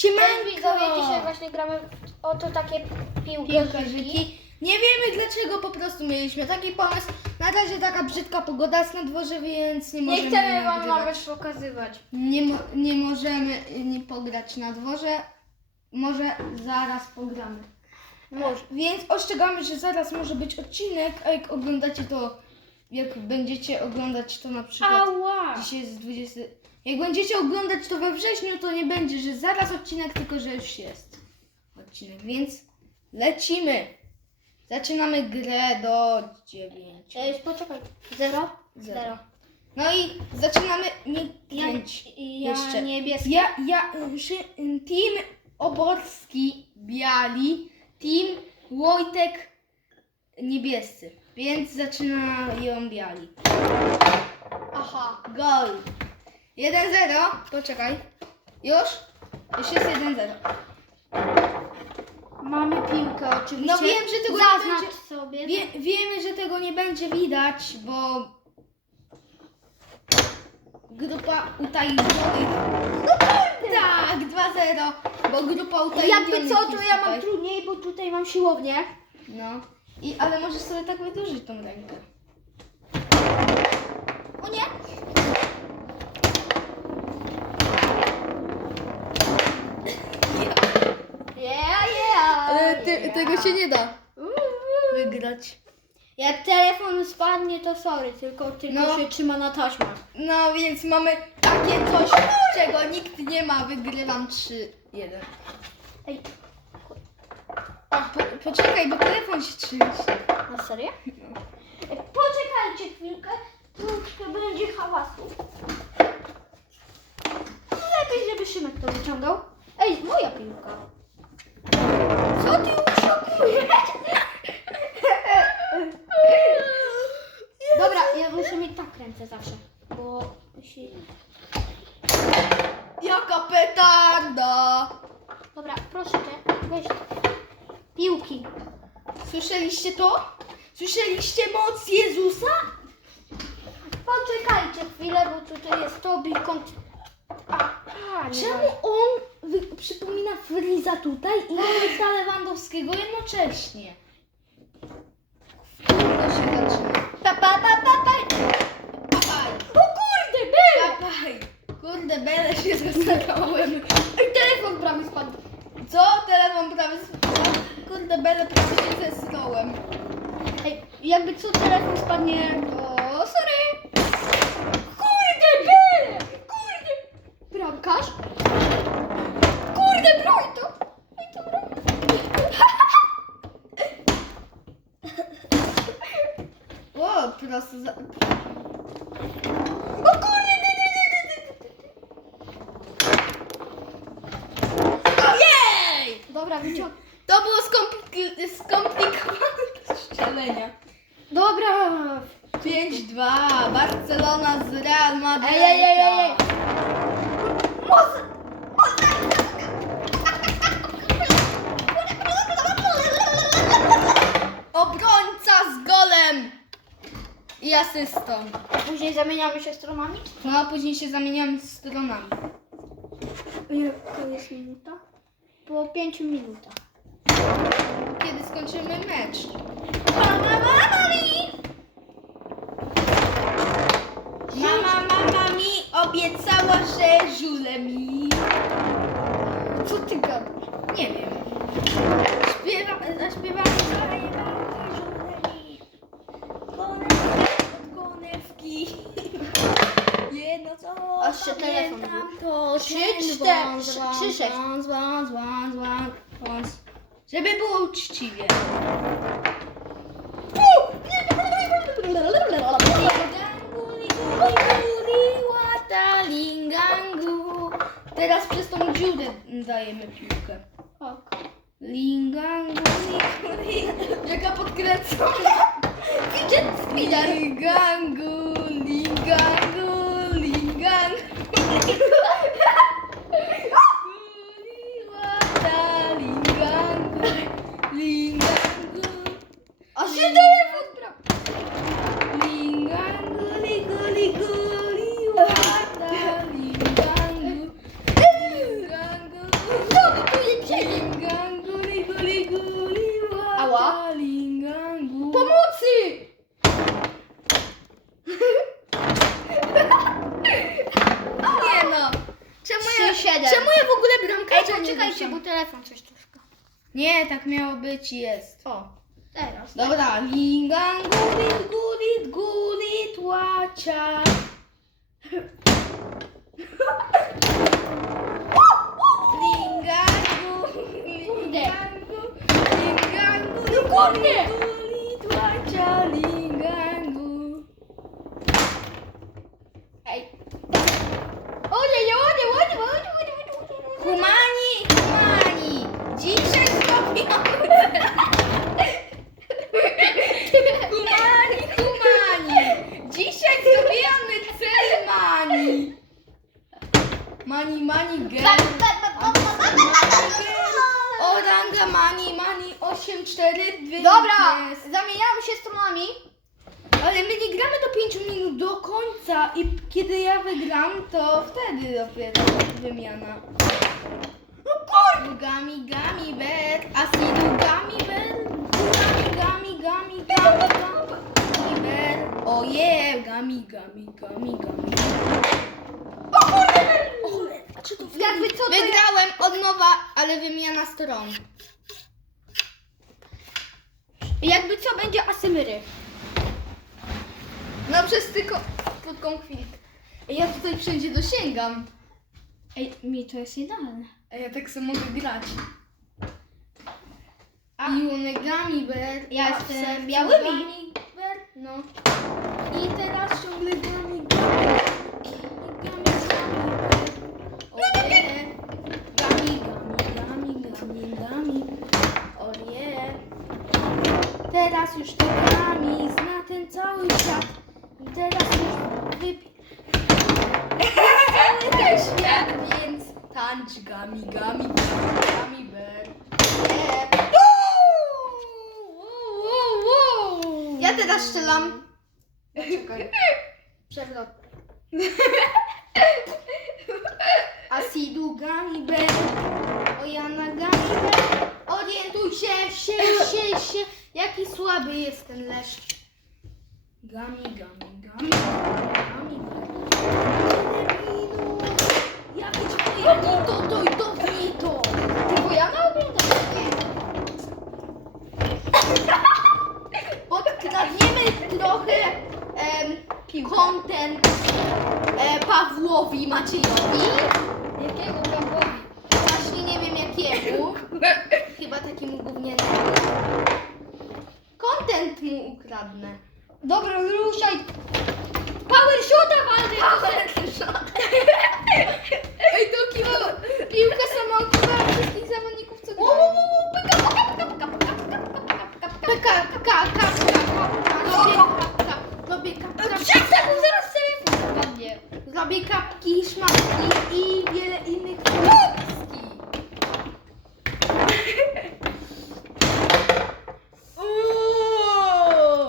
Siemanko! Widzowie, dzisiaj właśnie gramy w oto takie piłki. Piłkarzyki. Nie wiemy dlaczego, po prostu mieliśmy taki pomysł. Na razie taka brzydka pogoda jest na dworze, więc nie Nie możemy chcemy wam nagrywać. nawet pokazywać. Nie, mo- nie możemy nie pograć na dworze. Może zaraz pogramy. Może. Więc ostrzegamy, że zaraz może być odcinek, a jak oglądacie to, jak będziecie oglądać to na przykład Ała! dzisiaj jest 20. Jak będziecie oglądać to we wrześniu, to nie będzie, że zaraz odcinek, tylko że już jest odcinek, więc lecimy. Zaczynamy grę do 9. Ej, poczekaj. Zero? Zero. No i zaczynamy nie Ja, kręć. ja Jeszcze. niebieski. Ja, ja, szy- team Oborski biali, team Wojtek niebiescy, więc zaczynają biali. Aha. Gol. 1-0. Poczekaj. Już? Już jest 1-0. Mamy piłkę oczywiście. No wiem, że tego nie Zaznacz będzie- sobie. Wie, wiemy, że tego nie będzie widać, bo grupa utajnionych. Tak, 2-0, bo grupa utajnionych. Jakby co, to ja mam tutaj. trudniej, bo tutaj mam siłownię. No. I, ale możesz sobie tak wydłużyć tą rękę. O nie? Yeah, yeah. Ale ty, yeah. tego się nie da wygrać. Jak telefon spadnie, to sorry, tylko, tylko No. się trzyma na taśmach. No więc mamy takie coś, czego nikt nie ma. Wygrywam 3-1. Ej, Po, poczekaj, bo telefon się trzyma. na serio? Poczekajcie chwilkę, troszkę będzie hałasu. Lepiej, żeby Szymek to wyciągał. Ej, moja piłka. Co ty uszokujesz? Dobra, ja muszę mieć tak ręce zawsze, bo się... Jaka petarda! Dobra, proszę cię, weź piłki. Słyszeliście to? Słyszeliście moc Jezusa? Poczekajcie chwilę, bo tutaj jest Tobi kąt... Czemu on wy- przypomina Friza tutaj i Roberta Lewandowskiego jednocześnie? To się zaczyna. Pa, pa, pa, pa, pa. Papaj! O kurde, był! Papaj! Kurde, bele się zestarałem. Ej, telefon prawie spadł. Co? Telefon prawie spadł. Kurde, bele prawie się zesrałem. Ej, jakby co telefon spadnie, to sorry. Kurde, był! Kurde! Bramkarz? Kurde, broń to! Ej, to broń. O, prosto za... O kurde! Dobra, wyciąg... To było skomplik- skomplikowane strzelenia. Dobra. 5-2. Barcelona z Real Madrid. Ej, ej, ej, ej, ej. Moc... Obrońca z golem i asystą. A później zamieniamy się stronami? No a później się zamieniamy stronami. Jaka jest minuta? Po pięciu minutach. Skończymy mecz? Mama, mama mi obiecała, że żule mi. Co ty gadasz? Nie wiem. Śpiewa, zaśpiewamy zajebane żule mi. Konewki, konewki. Jedno co się telefon pamiętam, to Trzy, cztery, trzy, trzy, sześć. wąs, wąs, wąs, wąs. Żeby było uczciwie. Teraz przez tą dziurę dajemy piłkę. Ok. Lingangu, lingangu. Jaka podkręcona. Fidget spinner. Lingangu, lingangu, lingangu. Liwata, lingangu, lingangu. A się telefon brał. Lingangu, ligu, ligu, liwata, lingangu, lingangu. Czemu ja w ogóle Ej, bramkarza nie poczekajcie, ruszam? bo telefon coś troszkę. Nie, tak miało być i jest. O, teraz. Dobra, lingan gulit gulit gulit łacia. Lingangu, lingangu, lingangu, No kurde! gulit łacia, lingangu. Ej. Ode, ode, ode, ode, ode, ode. Humani, humani, dzisiaj zrobimy... Humani, humani, dzisiaj zrobimy cel mani. Mani, mani, Ba, girl. ba, ba, ba, ba, ba, ba, ba. Oranga, mani, mani, 8, 4, 2, Dobra, zamieniamy się stronami. Ale my nie gramy do 5 minut do końca i kiedy ja wygram, to wtedy dopiero wymiana. No kur... Gami, gami, ber, asidu, gami, ber, gami, gami, gami, gami, gami, ber. Oje, gami, gami, gami, gami. O kurde! Ole, a czy to Jakby co to. Wygrałem od nowa, ale wymiana stron. Jakby co będzie asymyry. No przez tylko krótką chwilkę. Ja tutaj wszędzie dosięgam. Ej, mi to jest idealne. A ja tak sobie mogę grać. A Junegami ber. Ja a jestem białymi. No. I teraz ciągle gami. Gami gami ber. Oje. Gami gami gami gami gami. Oje. Teraz już ty gami zna ten cały świat. I teraz już wypi... cały ten świat, więc tańcz gami gami gami ber. Yeah. Ja teraz strzelam. Czekaj. Przewrot. Asidu gami ber. Ojana gami ber. Orientuj się, się, się, się. Jaki słaby jest ten leszcz. Gami, gami, gami, gami ber. Ja być Bojanito, to i to to. Ty Bojana oglądasz? Podkradniemy trochę em, content e, Pawłowi Maciejowi. Jakiego Pawłowi? Właśnie nie wiem jakiemu. Chyba takiemu gównemu. Content mu ukradnę. Dobra, ruszaj. Power shoota waldy! Ej, to kiło, piłka sama okupała wszystkich zawodników, co grają. Peka, peka, kapka, kapka, robię kapka, Przestań, bo zaraz telefon spadnie. zrobię kapki, szmatki i wiele innych funkcji.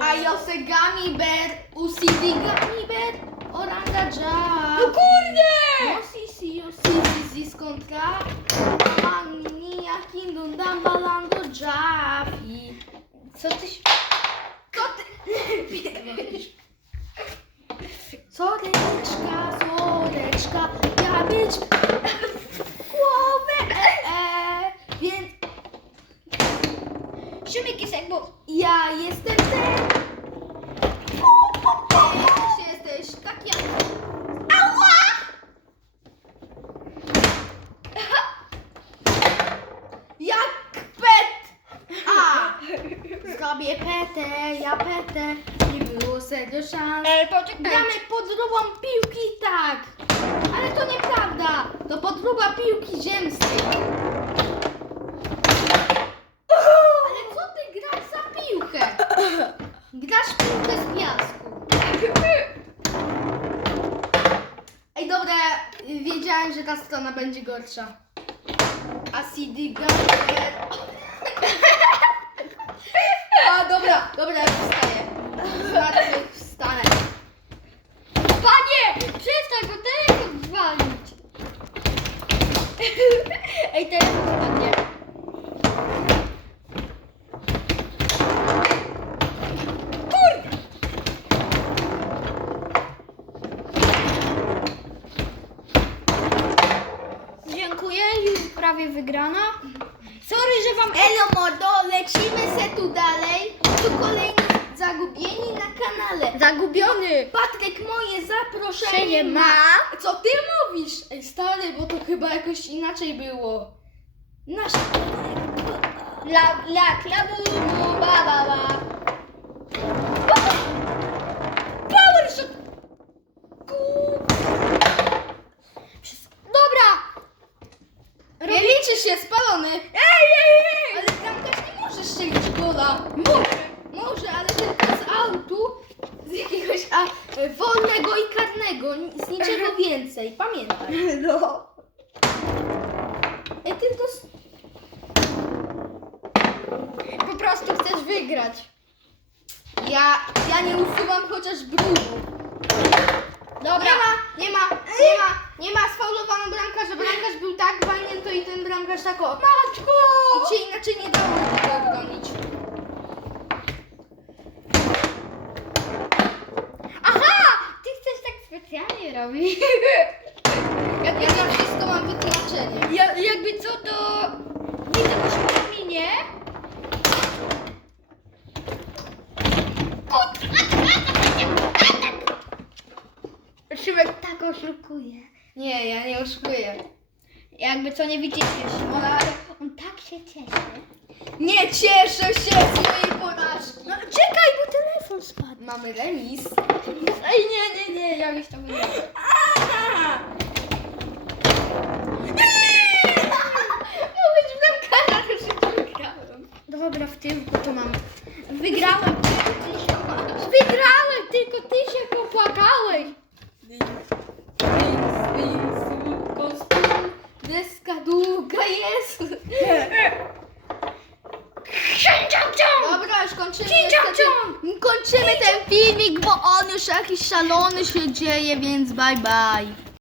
A Jose Gami Bear, UCD Gami Bear, Oranga Jab. No kurde! No si si yo si si si skontra. Mamma Kingdom Dambalando Jaffi. Co ty się... Co ty? Soreczka, soreczka, być głowę, e, e, więc Szymek jest jakby... ja jestem ten. Ty jesteś tak jak... Ała! Jak pet! A! Zrobię petę, ja petę, nie było serio szans. Ej, poczekaj. Gramy podróbą piłki, tak! Ale to nieprawda! To podróba piłki ziemskiej. Ale co ty grasz za piłkę? Grasz w piłkę z piasku. Ej, dobra, wiedziałem, że ta strona będzie gorsza. Acidy Gambler. A, dobra, dobra, ja wstaję. Znaczy, wstanę. Panie! Przestań, zwalić. Ej, telefon spadnie. Kurde! Dziękuję. już prawie wygrana. Sorry, że wam... Elo mordo, lecimy se tu dalej. Tu kolejni zagubieni na kanale. Zagubiony. Patryk, moje zaproszenie Szenie ma. ma. Co ty mówisz? Ej, stary, bo to chyba jakoś inaczej było. Nasz La, la, klabubu, ba, ba, ba. power shot. Dobra. Nie liczy się, spalony. Ej, ej, ej. Ale tam też nie możesz strzelić gola. Może. Może, ale tylko z autu, z jakiegoś a, e, wolnego i karnego, z niczego więcej. Pamiętaj. No. Ej, ty to... s- Po prostu chcesz wygrać. Ja, ja nie usuwam chociaż brudu. Dobra. Nie ma, nie ma, nie ma, nie ma sfaulowaną bramkarza. Bramkarz był tak walnięty i ten bramkarz tak o. Matko! I cię inaczej nie dało tego obronić. Aha! Ty chcesz tak specjalnie robić. Ja na wszystko mam wytłumaczenie. Ja, jakby co to... Widzę po minie. Szymek tak oszukuje. Nie, ja nie oszukuję. Jakby co nie widzicie Szymona, ale on tak się cieszy. Nie cieszę się z mojej porażki. No czekaj, bo telefon spadł. Mamy remis. Ej, nie, nie, nie, ja już to wygrałem. Mogłeś bramkarza też nie wygrałem. Dobra, w tyłku to mam. Wygrałem, tylko ty się Wygrałem, tylko ty się popłakałeś. Deska długa jest. Dobra, już kończymy. Niestety. Kończymy ten filmik, bo on już jakiś szalony się dzieje, więc bye bye.